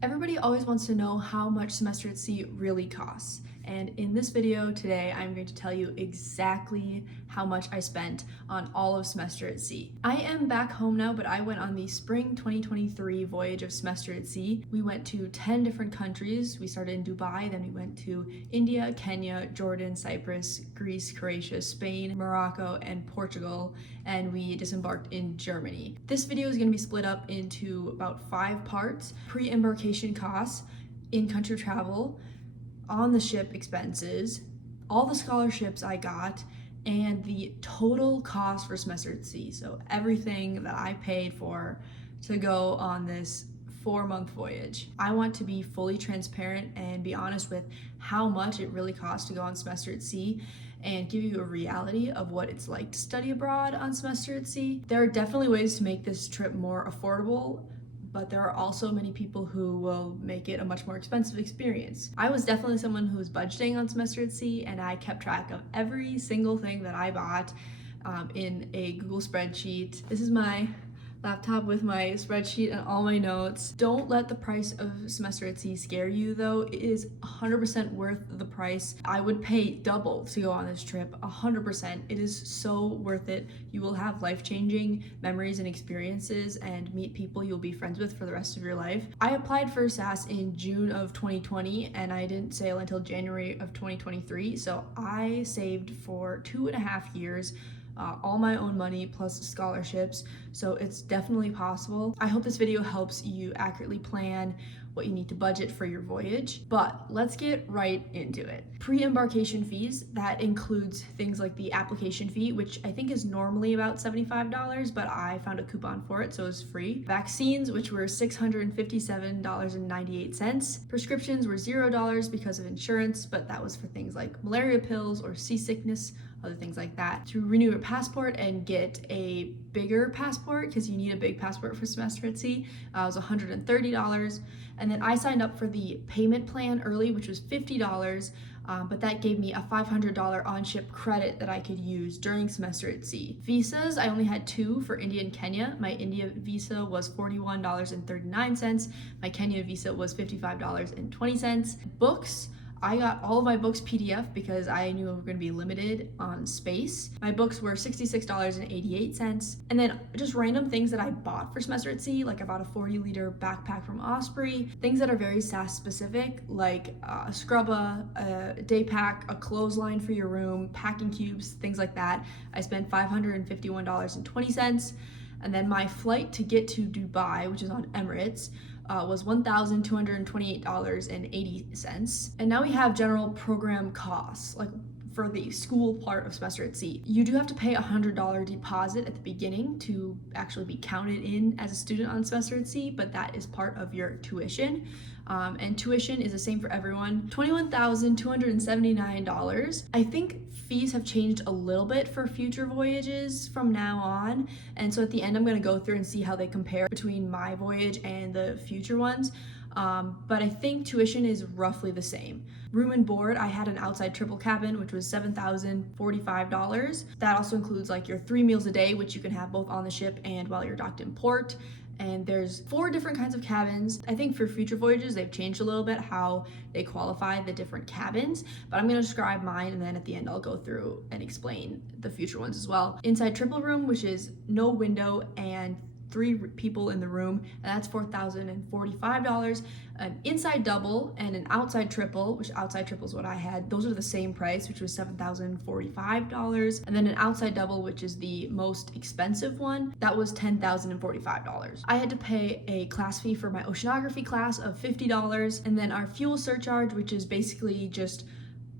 Everybody always wants to know how much semester at sea really costs. And in this video today, I'm going to tell you exactly how much I spent on all of semester at sea. I am back home now, but I went on the spring 2023 voyage of semester at sea. We went to 10 different countries. We started in Dubai, then we went to India, Kenya, Jordan, Cyprus, Greece, Croatia, Spain, Morocco, and Portugal, and we disembarked in Germany. This video is going to be split up into about 5 parts: pre-embarkation costs, in-country travel, on the ship expenses, all the scholarships I got, and the total cost for semester at sea. So everything that I paid for to go on this 4-month voyage. I want to be fully transparent and be honest with how much it really costs to go on semester at sea and give you a reality of what it's like to study abroad on semester at sea. There are definitely ways to make this trip more affordable, but there are also many people who will make it a much more expensive experience. I was definitely someone who was budgeting on semester at sea, and I kept track of every single thing that I bought in a Google spreadsheet. This is my laptop with my spreadsheet and all my notes. Don't let the price of semester at sea scare you though. It is 100% worth the price. I would pay double to go on this trip, 100%. It is so worth it. You will have life-changing memories and experiences and meet people you'll be friends with for the rest of your life. I applied for SAS in June of 2020 and I didn't sail until January of 2023, so I saved for 2.5 years. All my own money plus scholarships, so it's definitely possible. I hope this video helps you accurately plan what you need to budget for your voyage, but let's get right into it. Pre-embarkation fees, that includes things like the application fee, which I think is normally about $75, but I found a coupon for it, so it's free. Vaccines, which were $657.98. Prescriptions were $0 because of insurance, but that was for things like malaria pills or seasickness, other things like that. To renew your passport and get a bigger passport, because you need a big passport for semester at sea, was $130. And then I signed up for the payment plan early, which was $50, but that gave me a $500 on-ship credit that I could use during semester at sea. Visas, I only had 2 for India and Kenya. My India visa was $41.39. My Kenya visa was $55.20. Books, I got all of my books PDF because I knew we were going to be limited on space. My books were $66.88. And then just random things that I bought for semester at sea, like I bought a 40-liter backpack from Osprey, things that are very SAS specific, like a scrubba, a day pack, a clothesline for your room, packing cubes, things like that. I spent $551.20. And then my flight to get to Dubai, which is on Emirates, was $1,228.80. And now we have general program costs, like for the school part of semester at sea. You do have to pay a $100 deposit at the beginning to actually be counted in as a student on semester at sea, but that is part of your tuition. And tuition is the same for everyone, $21,279. I think fees have changed a little bit for future voyages from now on, and so at the end I'm going to go through and see how they compare between my voyage and the future ones. But I think tuition is roughly the same. Room and board, I had an outside triple cabin, which was $7,045. That also includes like your 3 meals a day, which you can have both on the ship and while you're docked in port. And there's 4 different kinds of cabins. I think for future voyages, they've changed a little bit how they qualify the different cabins, but I'm gonna describe mine and then at the end I'll go through and explain the future ones as well. Inside triple room, which is no window and 3 people in the room, and that's $4,045. An inside double and an outside triple, which outside triple is what I had, those are the same price, which was $7,045. And then an outside double, which is the most expensive one, that was $10,045. I had to pay a class fee for my oceanography class of $50, and then our fuel surcharge, which is basically just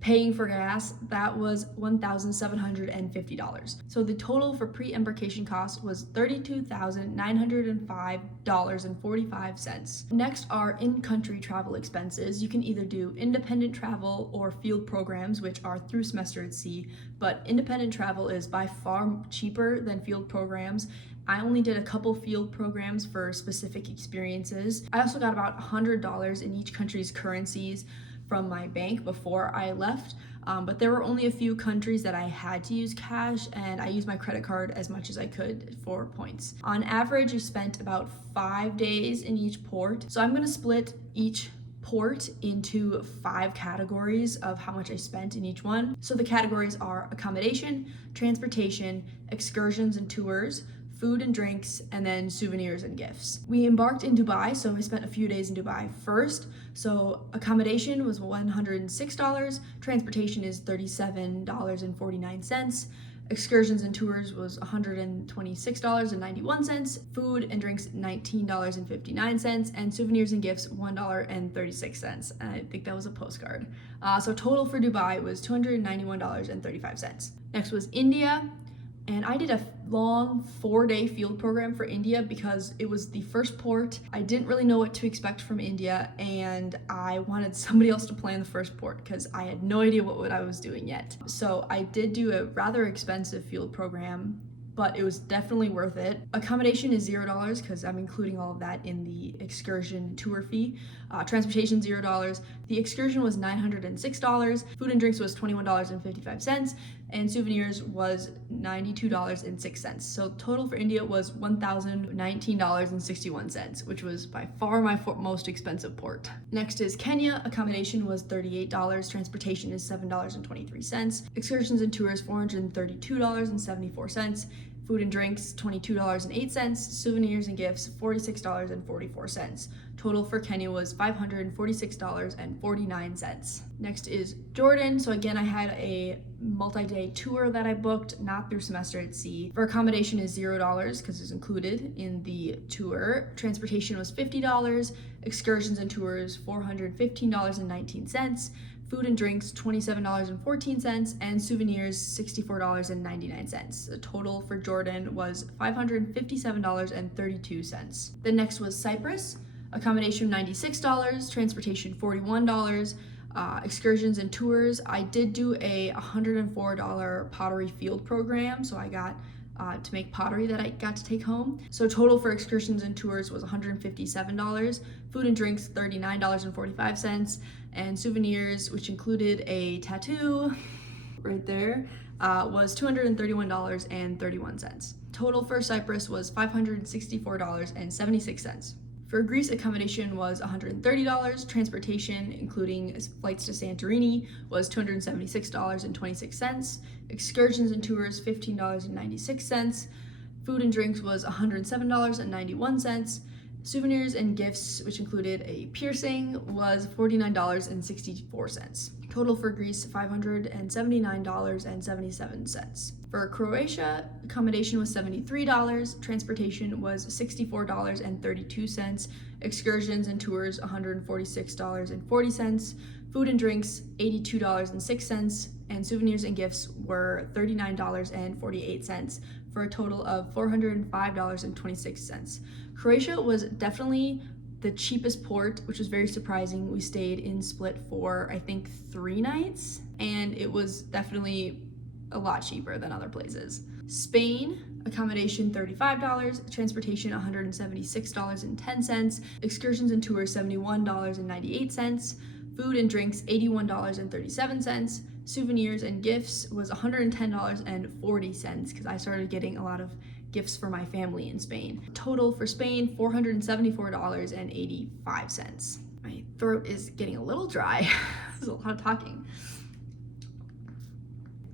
paying for gas, that was $1,750. So the total for pre-embarkation costs was $32,905.45. Next are in-country travel expenses. You can either do independent travel or field programs, which are through semester at sea, but independent travel is by far cheaper than field programs. I only did a couple field programs for specific experiences. I also got about $100 in each country's currencies from my bank before I left. But there were only a few countries that I had to use cash, and I used my credit card as much as I could for points. On average, I spent about 5 days in each port. So I'm gonna split each port into 5 categories of how much I spent in each one. So the categories are accommodation, transportation, excursions and tours, food and drinks, and then souvenirs and gifts. We embarked in Dubai, so I spent a few days in Dubai first. So accommodation was $106, transportation is $37.49, excursions and tours was $126.91, food and drinks $19.59, and souvenirs and gifts $1.36. I think that was a postcard. So total for Dubai was $291.35. Next was India. And I did a long 4-day field program for India because it was the first port. I didn't really know what to expect from India, and I wanted somebody else to plan the first port because I had no idea what I was doing yet. So I did do a rather expensive field program, but it was definitely worth it. Accommodation is $0 because I'm including all of that in the excursion tour fee. Transportation $0. The excursion was $906. Food and drinks was $21.55, and souvenirs was $92.06. So total for India was $1,019.61, which was by far my most expensive port. Next is Kenya. Accommodation was $38. Transportation is $7.23. Excursions and tours $432.74. Food and drinks $22.08. Souvenirs and gifts $46.44. Total for Kenya was $546.49. Next is Jordan. So again, I had a multi-day tour that I booked, not through Semester at Sea. For accommodation is $0 because it's included in the tour. Transportation was $50. Excursions and tours $415.19. Food and drinks $27.14, and souvenirs $64.99. The total for Jordan was $557.32. Then next was Cyprus. Accommodation $96, transportation $41, excursions and tours. I did do a $104 pottery field program, so I got to make pottery that I got to take home. So total for excursions and tours was $157, food and drinks $39.45, and souvenirs, which included a tattoo right there, was $231.31. Total for Cyprus was $564.76. For Greece, accommodation was $130. Transportation, including flights to Santorini, was $276.26. Excursions and tours, $15.96. Food and drinks was $107.91. Souvenirs and gifts, which included a piercing, was $49.64. Total for Greece, $579.77. For Croatia, accommodation was $73, transportation was $64.32, excursions and tours $146.40, food and drinks $82.06, and souvenirs and gifts were $39.48 for a total of $405.26. Croatia was definitely the cheapest port, which was very surprising. We stayed in Split for, I think, 3 nights, and it was definitely a lot cheaper than other places. Spain, accommodation $35, transportation $176.10, excursions and tours $71.98, food and drinks $81.37, souvenirs and gifts was $110.40 because I started getting a lot of gifts for my family in Spain. Total for Spain, $474.85. My throat is getting a little dry. There's a lot of talking.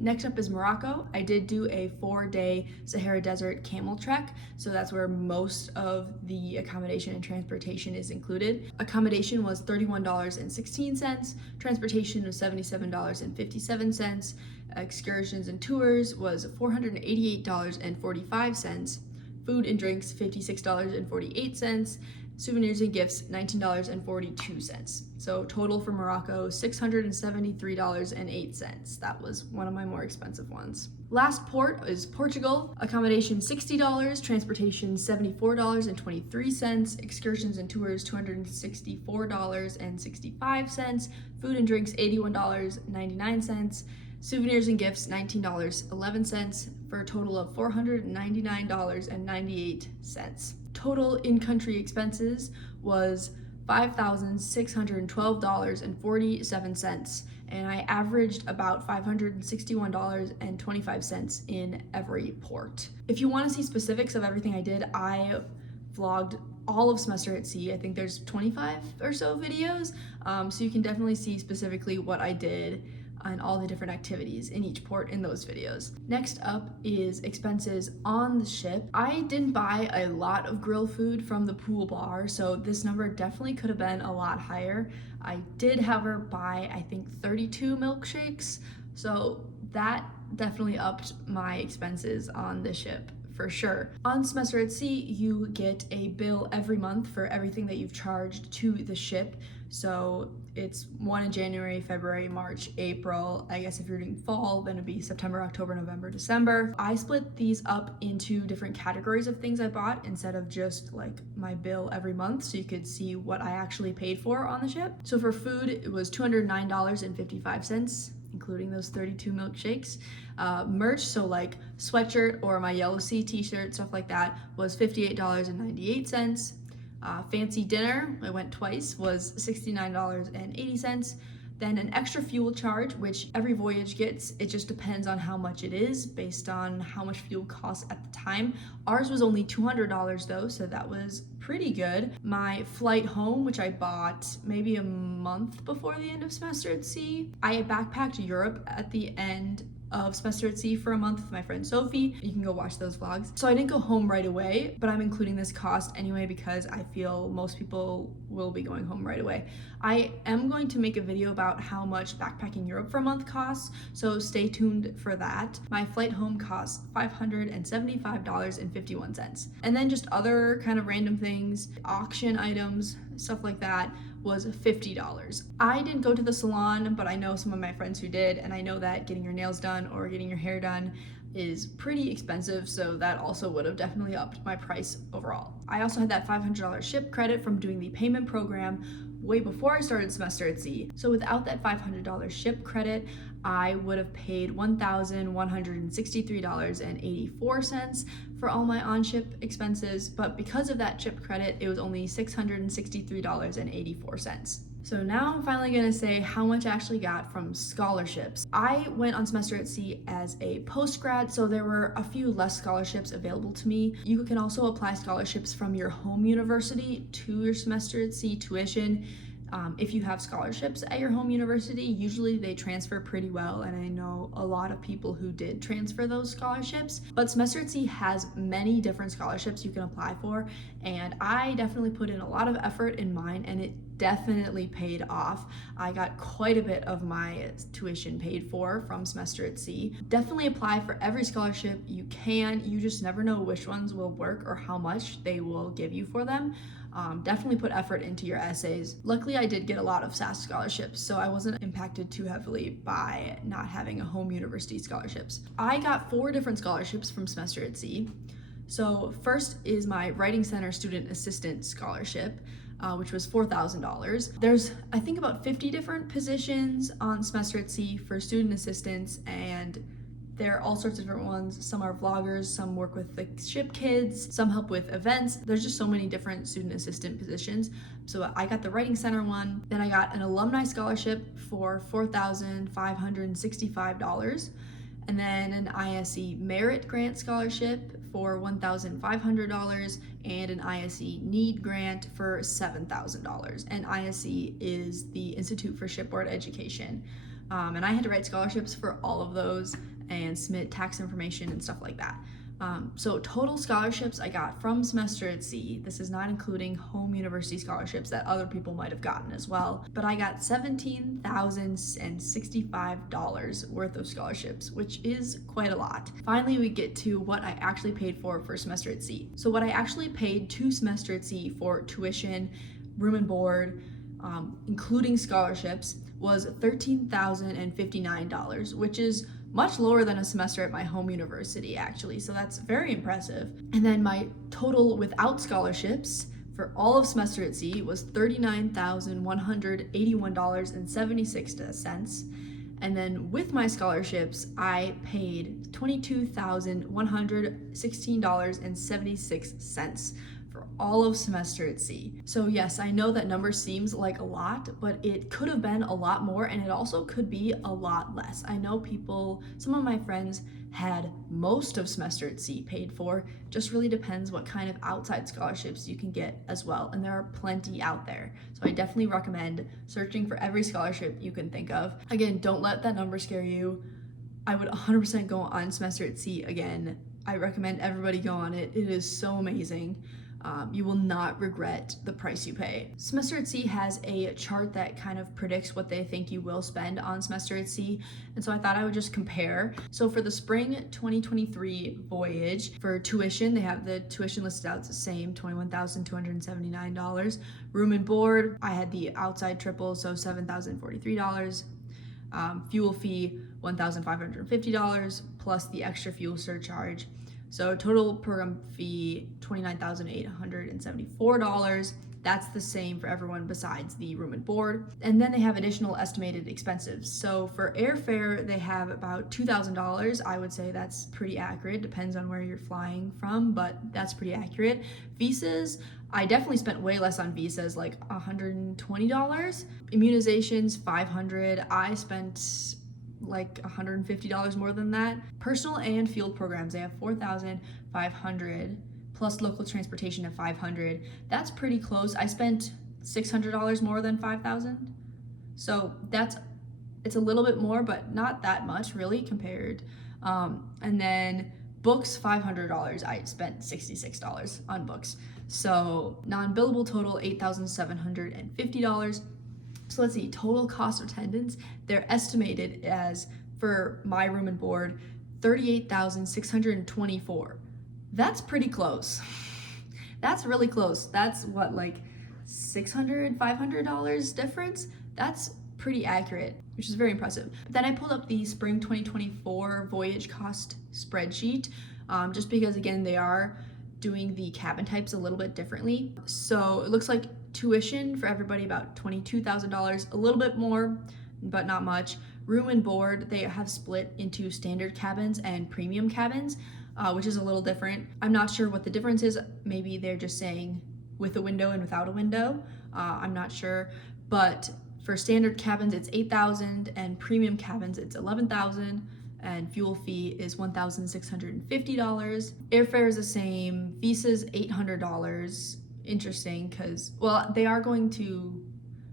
Next up is Morocco. I did do a 4-day Sahara Desert camel trek, so that's where most of the accommodation and transportation is included. Accommodation was $31.16, transportation was $77.57, excursions and tours was $488.45, food and drinks $56.48, souvenirs and gifts $19.42. So total for Morocco $673.08. That was one of my more expensive ones. Last port is Portugal. Accommodation $60, transportation $74.23, excursions and tours $264.65, food and drinks $81.99, souvenirs and gifts $19.11 for a total of $499.98. Total in-country expenses was $5,612.47, and I averaged about $561.25 in every port. If you want to see specifics of everything I did, I vlogged all of semester at sea. I think there's 25 or so videos, so you can definitely see specifically what I did and all the different activities in each port in those videos. Next up is expenses on the ship. I didn't buy a lot of grill food from the pool bar, so this number definitely could have been a lot higher. I did have her buy, I think, 32 milkshakes, so that definitely upped my expenses on the ship, for sure. On semester at sea, you get a bill every month for everything that you've charged to the ship. So it's one in January, February, March, April. I guess if you're doing fall, then it'd be September, October, November, December. I split these up into different categories of things I bought instead of just like my bill every month, so you could see what I actually paid for on the ship. So for food, it was $209.55, including those 32 milkshakes. Merch, so like sweatshirt or my Yellow Sea t-shirt, stuff like that, was $58.98. Fancy dinner, I went twice, was $69.80. Then an extra fuel charge, which every voyage gets. It just depends on how much it is based on how much fuel costs at the time. Ours was only $200 though, so that was pretty good. My flight home, which I bought maybe a month before the end of semester at sea. I backpacked Europe at the end of semester at sea for a month with my friend Sophie. You can go watch those vlogs. So I didn't go home right away, but I'm including this cost anyway because I feel most people will be going home right away. I am going to make a video about how much backpacking Europe for a month costs, so stay tuned for that. My flight home costs $575.51. And then just other kind of random things, auction items, stuff like that, was $50. I didn't go to the salon, but I know some of my friends who did, and I know that getting your nails done or getting your hair done is pretty expensive, so that also would have definitely upped my price overall. I also had that $500 ship credit from doing the payment program way before I started semester at sea. So without that $500 ship credit, I would have paid $1,163.84 for all my on-ship expenses, but because of that ship credit, it was only $663.84. So now I'm finally gonna say how much I actually got from scholarships. I went on semester at sea as a post-grad, so there were a few less scholarships available to me. You can also apply scholarships from your home university to your semester at sea tuition. If you have scholarships at your home university, usually they transfer pretty well, and I know a lot of people who did transfer those scholarships. But semester at sea has many different scholarships you can apply for, and I definitely put in a lot of effort in mine, and it definitely paid off. I got quite a bit of my tuition paid for from semester at sea. Definitely apply for every scholarship you can. You just never know which ones will work or how much they will give you for them. Definitely put effort into your essays. Luckily, I did get a lot of SAS scholarships, so I wasn't impacted too heavily by not having a home university scholarships. I got 4 different scholarships from semester at sea. So first is my Writing Center Student Assistant Scholarship, which was $4,000. There's, I think, about 50 different positions on semester at sea for student assistants, and there are all sorts of different ones. Some are vloggers, some work with the ship kids, some help with events. There's just so many different student assistant positions. So I got the Writing Center one. Then I got an alumni scholarship for $4,565. And then an ISE Merit Grant Scholarship for $1,500 and an ISE Need Grant for $7,000. And ISE is the Institute for Shipboard Education. And I had to write scholarships for all of those and submit tax information and stuff like that. So total scholarships I got from semester at sea, this is not including home university scholarships that other people might have gotten as well, but I got $17,065 worth of scholarships, which is quite a lot. Finally, we get to what I actually paid for semester at sea. So what I actually paid to semester at sea for tuition, room and board, including scholarships, was $13,059, which is much lower than a semester at my home university, actually, so that's very impressive. And then my total without scholarships for all of semester at sea was $39,181.76. And then with my scholarships, I paid $22,116.76 for for all of semester at sea. So yes, I know that number seems like a lot, but it could have been a lot more, and it also could be a lot less. I know some of my friends had most of semester at sea paid for. Just really depends what kind of outside scholarships you can get as well, and there are plenty out there. So I definitely recommend searching for every scholarship you can think of. Again, don't let that number scare you. I would 100% go on semester at sea again. I recommend everybody go on it. It is so amazing. You will not regret the price you pay. Semester at Sea has a chart that kind of predicts what they think you will spend on Semester at Sea, and so I thought I would just compare. So for the spring 2023 voyage, for tuition, they have the tuition listed out, it's the same, $21,279. Room and board, I had the outside triple, so $7,043. Fuel fee, $1,550, plus the extra fuel surcharge. So total program fee, $29,874. That's the same for everyone besides the room and board. And then they have additional estimated expenses. So for airfare, they have about $2,000. I would say that's pretty accurate. Depends on where you're flying from, but that's pretty accurate. Visas, I definitely spent way less on visas, like $120. Immunizations, $500. I spent like $150 more than that. Personal and field programs, they have $4,500 plus local transportation of $500. That's pretty close. I spent $600 more than $5,000. So it's a little bit more, but not that much really compared. And then books, $500. I spent $66 on books. So non-billable total, $8,750. So let's see, total cost of attendance, they're estimated as, for my room and board, $38,624. That's pretty close. That's really close. That's what, like $600, $500 difference? That's pretty accurate, which is very impressive. But then I pulled up the spring 2024 voyage cost spreadsheet, just because, again, they are doing the cabin types a little bit differently. So it looks like tuition for everybody about $22,000, a little bit more, but not much. Room and board, they have split into standard cabins and premium cabins, which is a little different. I'm not sure what the difference is. Maybe they're just saying with a window and without a window. I'm not sure. But for standard cabins, it's $8,000, and premium cabins, it's $11,000. And fuel fee is $1,650. Airfare is the same. Visas, $800. Interesting, because, well, they are going to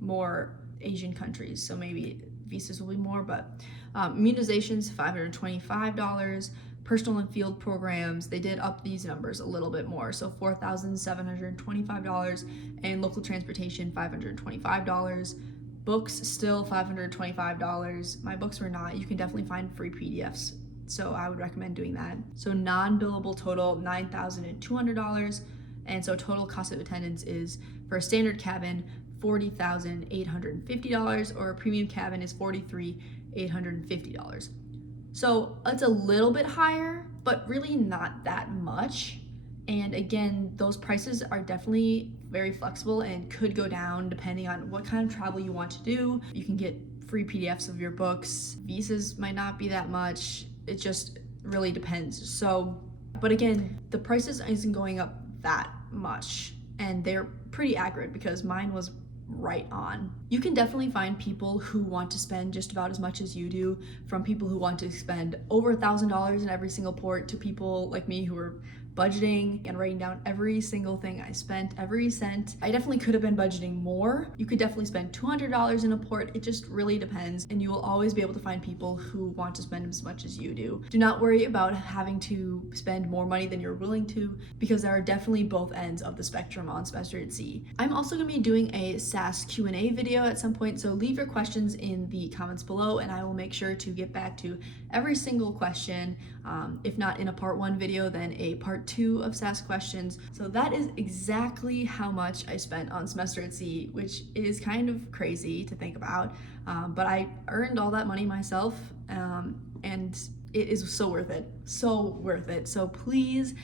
more Asian countries, so maybe visas will be more, but immunizations, $525. Personal and field programs, they did up these numbers a little bit more, so $4,725, and local transportation, $525. Books, still $525. My books were not. You can definitely find free PDFs, so I would recommend doing that. So non-billable total, $9,200. And so total cost of attendance is, for a standard cabin, $40,850, or a premium cabin is $43,850. So it's a little bit higher, but really not that much. And again, those prices are definitely very flexible and could go down depending on what kind of travel you want to do. You can get free PDFs of your books. Visas might not be that much. It just really depends. So, but again, the prices isn't going up that much, and they're pretty accurate because mine was right on. You can definitely find people who want to spend just about as much as you do, from people who want to spend over $1,000 in every single port to people like me who are budgeting and writing down every single thing I spent, every cent. I definitely could have been budgeting more. You could definitely spend $200 in a port. It just really depends, and you will always be able to find people who want to spend as much as you do. Do not worry about having to spend more money than you're willing to, because there are definitely both ends of the spectrum on Semester at Sea. I'm also going to be doing a SAS Q&A video at some point, so leave your questions in the comments below, and I will make sure to get back to every single question. If not in a part 1 video, then a part 2 of SAS questions. So that is exactly how much I spent on Semester at Sea, which is kind of crazy to think about, but I earned all that money myself, and it is so worth it, so worth it. So please,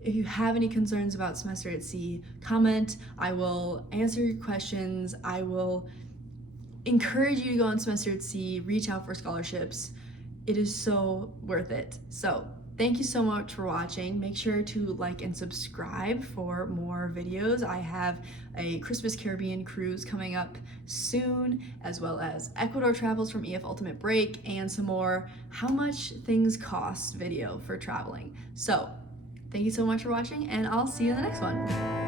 if you have any concerns about Semester at Sea, comment. I will answer your questions. I will encourage you to go on Semester at Sea, reach out for scholarships. It is so worth it. So Thank you so much for watching. Make sure to like and subscribe for more videos. I have a Christmas Caribbean cruise coming up soon, as well as Ecuador travels from EF Ultimate Break and some more how much things cost video for traveling. So thank you so much for watching, and I'll see you in the next one.